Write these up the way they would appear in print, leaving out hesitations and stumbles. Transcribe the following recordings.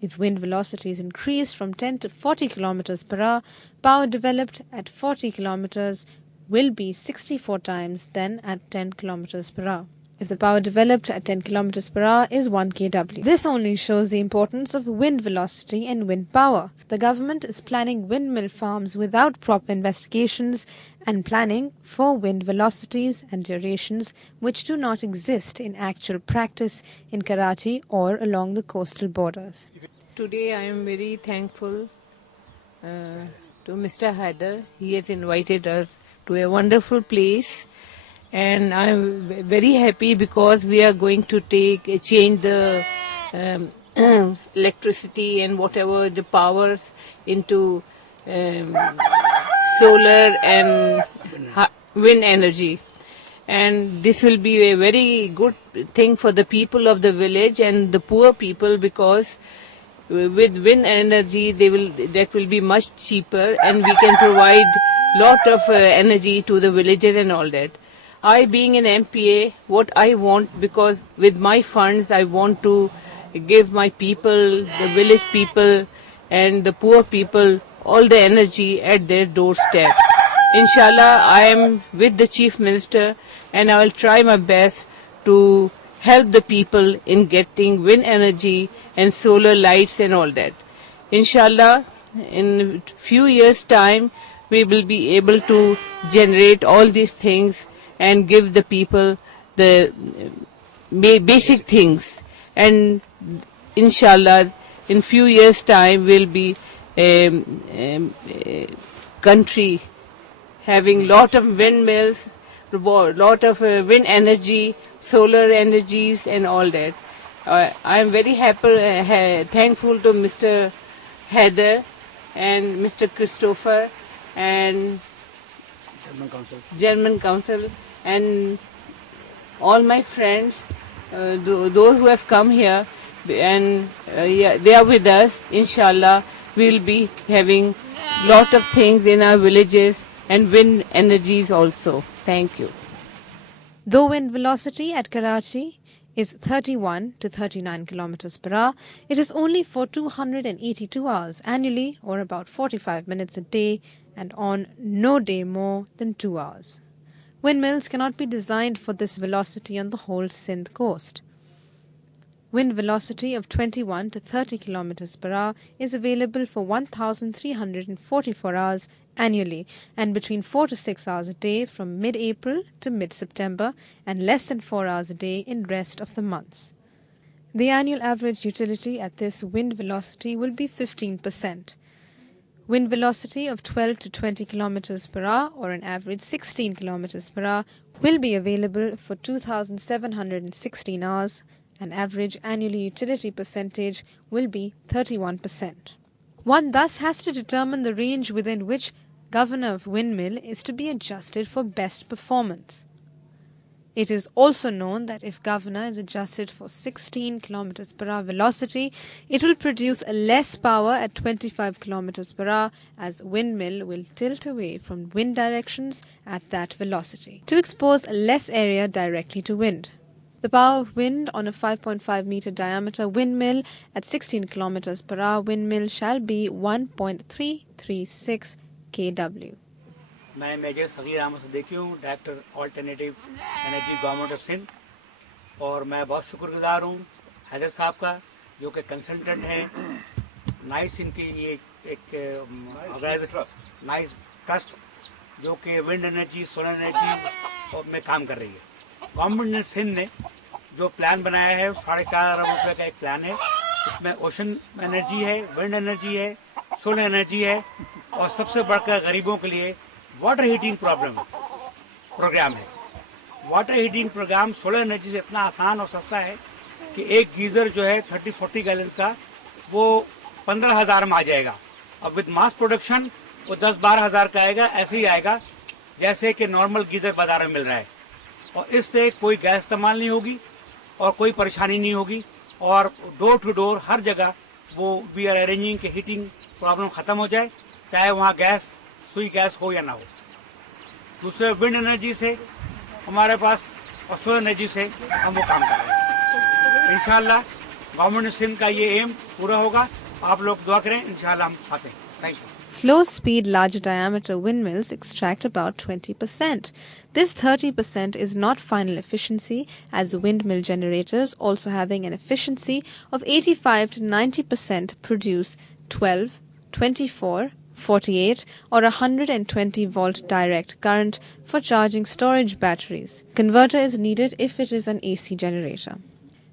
If wind velocity is increased from 10 to 40 kilometers per hour, power developed at 40 kilometers will be 64 times than at 10 kilometers per hour. If the power developed at 10 kilometers per hour is 1 kW. This only shows the importance of wind velocity and wind power. The government is planning windmill farms without proper investigations and planning for wind velocities and durations which do not exist in actual practice in Karachi or along the coastal borders. Today I am very thankful to Mr. Haider. He has invited us to a wonderful place. And I'm very happy because we are going to change the electricity and whatever the powers into solar and wind energy. And this will be a very good thing for the people of the village and the poor people, because with wind energy that will be much cheaper, and we can provide lot of energy to the villages and all that. I, being an MPA, what I want, because with my funds I want to give my people, the village people and the poor people, all the energy at their doorstep. Inshallah, I am with the Chief Minister and I will try my best to help the people in getting wind energy and solar lights and all that. Inshallah, in few years' time, we will be able to generate all these things and give the people the basic things. And inshallah, in few years' time, we'll be a country having lot of windmills, lot of wind energy, solar energies and all that. I am very happy, thankful to Mr. Haider and Mr. Christopher and German Council and all my friends, those who have come here, and they are with us. Inshallah, we will be having lot of things in our villages and wind energies also. Thank you. Though wind velocity at Karachi is 31 to 39 kilometers per hour, it is only for 282 hours annually, or about 45 minutes a day, and on no day more than 2 hours. Windmills cannot be designed for this velocity on the whole Sindh coast. Wind velocity of 21 to 30 kilometers per hour is available for 1,344 hours annually, and between 4 to 6 hours a day from mid-April to mid-September, and less than 4 hours a day in rest of the months. The annual average utility at this wind velocity will be 15%. Wind velocity of 12 to 20 kilometers per hour, or an average 16 kilometers per hour, will be available for 2,716 hours. An average annually utility percentage will be 31%. One thus has to determine the range within which governor of windmill is to be adjusted for best performance. It is also known that if governor is adjusted for 16 km per hour velocity, it will produce less power at 25 km per hour, as windmill will tilt away from wind directions at that velocity to expose less area directly to wind. The power of wind on a 5.5 meter diameter windmill at 16 km per hour windmill shall be 1.336 kW. मैं major Sagheer Ahmed Siddiqui हूँ, director alternative energy government of Sindh, और मैं बहुत शुक्रगुजार हूँ हैदर साहब का, जो कि कंसल्टेंट हैं नाइस, इनकी ये एक नाइस ट्रस्ट जो कि विंड एनर्जी सोलर एनर्जी में काम कर रही है। गवर्नमेंट ने सिंध ने जो प्लान बनाया है 4.5 अरब रुपये का एक प्लान है। इसमें ओशन एनर्जी है, विंड एनर्जी है, सोलर एनर्जी है, और सबसे बढ़कर गरीबों के लिए वाटर हीटिंग प्रोग्राम है। Water heating programme solar energy से इतना आसान और सस्ता है कि एक गीजर जो है 30-40 गैलन्स का वो 15,000 में आ जाएगा, और विद मास प्रोडक्शन वो 10-12 हज़ार का आएगा। ऐसे ही आएगा जैसे कि नॉर्मल गीजर बाजार में मिल रहा है, और इससे कोई गैस इस्तेमाल नहीं होगी और कोई परेशानी नहीं होगी, और डोर टू डोर हर जगह वो वी आर अरेंजिंग के हीटिंग प्रॉब्लम ख़त्म हो जाए, चाहे वहाँ गैस सुई गैस हो या ना हो। दूसरे विंड एनर्जी से हमारे पास और सोलर एनर्जी से हम वो काम कर रहे हैं। इंशाल्लाह गवर्नमेंट सिंध का ये एम पूरा होगा. आप लोग दुआ करें, इंशाल्लाह हम साथ हैं. Thank you. Slow-speed, larger-diameter windmills extract about 20%. This 30% is not final efficiency, as windmill generators, also having an efficiency of 85 to 90%, produce 12, 24, 48 or 120-volt direct current for charging storage batteries. Converter is needed if it is an AC generator.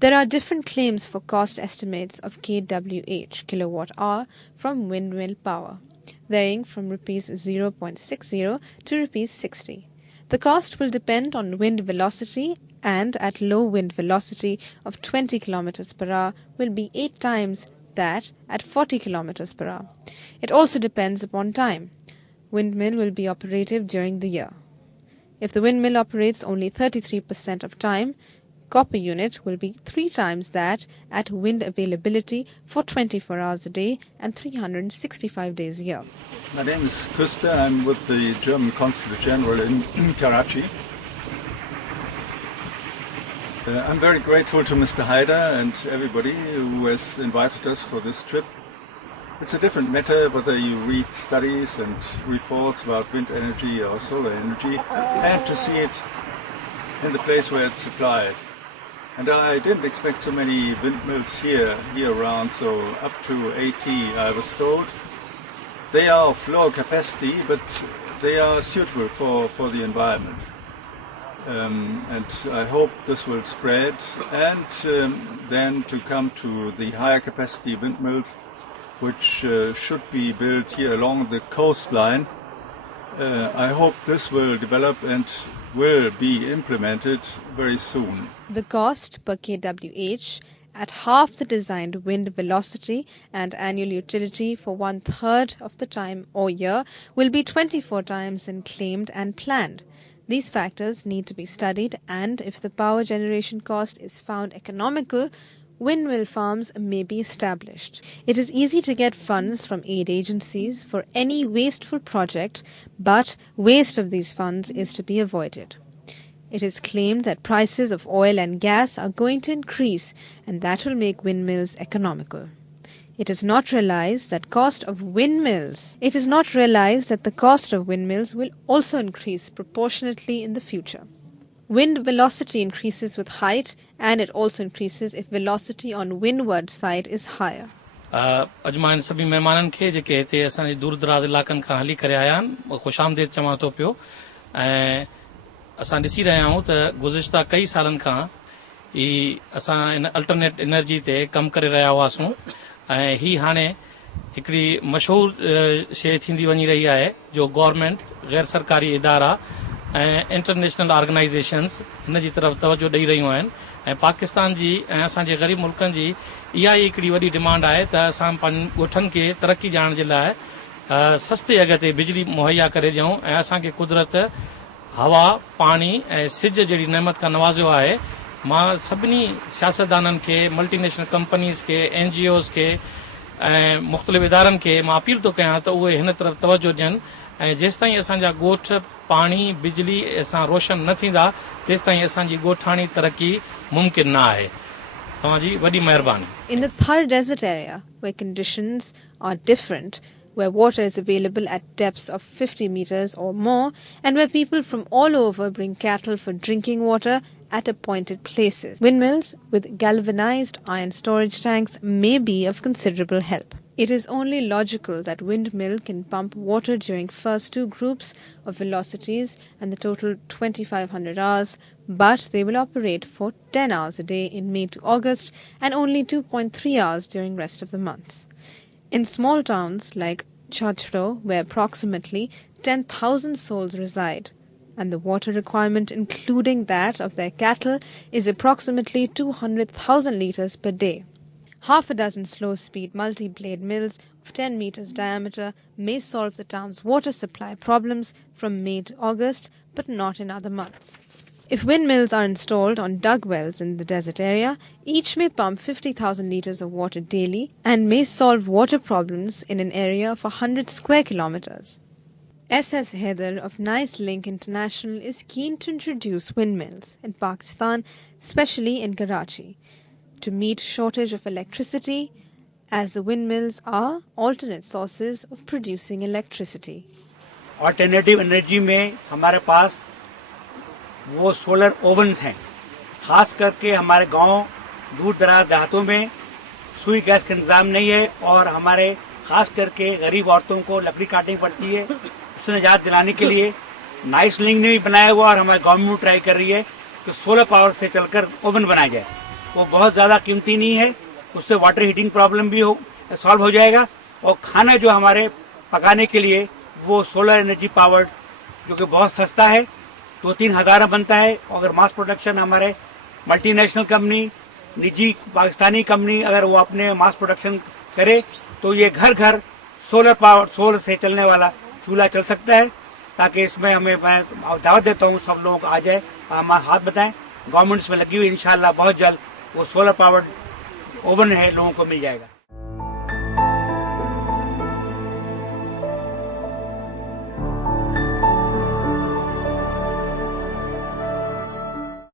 There are different claims for cost estimates of kWh, kilowatt-hour, from windmill power, varying from rupees 0.60 to rupees 60. The cost will depend on wind velocity, and at low wind velocity of 20 km per hour will be 8 times that at 40 km per hour. It also depends upon time. Windmill will be operative during the year. If the windmill operates only 33% of time, copper unit will be 3 times that at wind availability for 24 hours a day and 365 days a year. My name is Küster. I'm with the German Consulate General in Karachi. I'm very grateful to Mr. Haider and everybody who has invited us for this trip. It's a different matter whether you read studies and reports about wind energy or solar energy, and to see it in the place where it's supplied. And I didn't expect so many windmills here around, so up to 80 I was told. They are of low capacity, but they are suitable for the environment. And I hope this will spread, and then to come to the higher capacity windmills, which should be built here along the coastline. I hope this will develop and will be implemented very soon. The cost per kWh at half the designed wind velocity and annual utility for 1/3 of the time or year will be 24 times than claimed and planned. These factors need to be studied, and if the power generation cost is found economical, windmill farms may be established. It is easy to get funds from aid agencies for any wasteful project, but waste of these funds is to be avoided. It is claimed that prices of oil and gas are going to increase, and that will make windmills economical. It is not realized that the cost of windmills will also increase proportionately in the future. Wind velocity increases with height, and it also increases if velocity on windward side is higher. Ajman सभी मेहमाननि खे जेके हिते असांजे दूर दराज इलाइक़नि खां हली करे आया आहिनि ख़ुशि आमदीद चवां थो पियो। ऐं असां ॾिसी रहिया आहियूं त गुज़िश्ता कई सालनि खां असां इन अल्टरनेट एनर्जी ते कमु करे रहिया हुआसीं, ऐं ही हाणे हिकिड़ी मशहूरु शइ थींदी वञी रही आहे जो गवर्नमेंट गैर सरकारी इदारा ऐं इंटरनेशनल ऑर्गेनाइज़ेशन्स हिन जी तरफ़ तवजो ॾेई रहियूं आहिनि। ऐं पाकिस्तान जी ऐं असांजे ग़रीब मुल्कनि जी इहा ई हिकिड़ी वॾी डिमांड आहे त असां पंहिंजे ॻोठनि खे तरक़ी ॾियारण जे लाइ सस्ते अघ ते बिजली मुहैया करे ॾियूं, ऐं असांखे कुदरत हवा, पाणी ऐं सिज जहिड़ी नेमत खां नवाज़ियो आहे। मां सभिनी सियासतदाननि खे, मल्टीनेशनल कंपनीज़ खे, NGOs खे ऐं मुख़्तलिफ़ इदारनि खे मां अपील थो कयां त उहे हिन तरफ़ तवजो ॾियनि, ऐं जेसिताईं असांजा ॻोठ पाणी बिजली असां रोशन न थींदा तेसिताईं असांजी ॻोठाणी तरक़ी मुमकिन न आहे। तव्हांजी वॾी महिरबानी। In the Thar desert area, where conditions are different, where water is available at depths of 50 meters or more, and where people from all over bring cattle for drinking water at appointed places, windmills with galvanized iron storage tanks may be of considerable help. It is only logical that windmill can pump water during first 2 groups of velocities and the total 2500 hours, but they will operate for 10 hours a day in May to August and only 2.3 hours during rest of the months. In small towns like Chachro, where approximately 10,000 souls reside, and the water requirement including that of their cattle is approximately 200,000 liters per day. Half a dozen slow-speed multi-blade mills of 10 meters diameter may solve the town's water supply problems from May to August, but not in other months. If windmills are installed on dug wells in the desert area, each may pump 50,000 liters of water daily and may solve water problems in an area of 100 square kilometers. S.S. Haider of Nice Link International is keen to introduce windmills in Pakistan, especially in Karachi. to meet shortage of electricity, as the windmills are alternate sources of producing electricity. Alternative energy में हमारे पास वो solar ओवन्स हैं, खास करके हमारे गांव दूर दराज देहातों में सुई गैस का इंतजाम नहीं है और हमारे खास करके गरीब औरतों को लकड़ी काटनी पड़ती है। उससे निजात दिलाने के लिए नाइस लिंक ने भी बनाया हुआ और हमारी गवर्नमेंट ट्राई कर रही है कि सोलर पावर से चलकर ओवन बनाया जाए। वो बहुत ज़्यादा कीमती नहीं है, उससे वाटर हीटिंग प्रॉब्लम भी सॉल्व हो जाएगा और खाना जो हमारे पकाने के लिए वो सोलर एनर्जी पावर्ड जो कि बहुत सस्ता है, 2-3 हज़ार बनता है। और अगर मास प्रोडक्शन हमारे मल्टीनेशनल कंपनी, निजी पाकिस्तानी कंपनी अगर वो अपने मास प्रोडक्शन करे तो ये घर घर सोलर से चलने वाला चूल्हा चल सकता है। ताकि इसमें मैं दावत देता हूँ सब लोगों को आ जाए, हमारा हाथ बताएं। गवर्नमेंट इसमें लगी हुई, इंशाल्लाह बहुत जल्द वो सोलर पावर्ड ओवन है लोगों को मिल जाएगा।